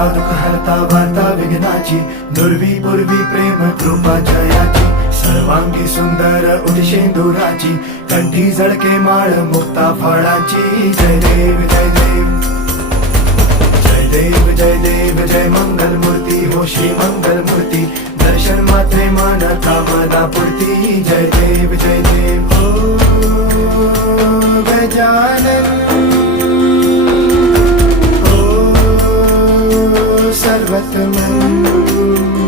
हरता दुःख हरता वार्ता विघ्नाची, दुर्वी पूर्वी प्रेम कृपा जयाची, सर्वांगी सुंदर उदिशेंदुराची, कंठी झळके माळ मुक्ता फळाची. जय देव जय देव जय देव जय देव जय मंगल मूर्ती हो श्री मंगल मूर्ती, दर्शन मात्रे मन कामना पूर्ती. जय देव जय देव हो गजानन हो सर्वतमन.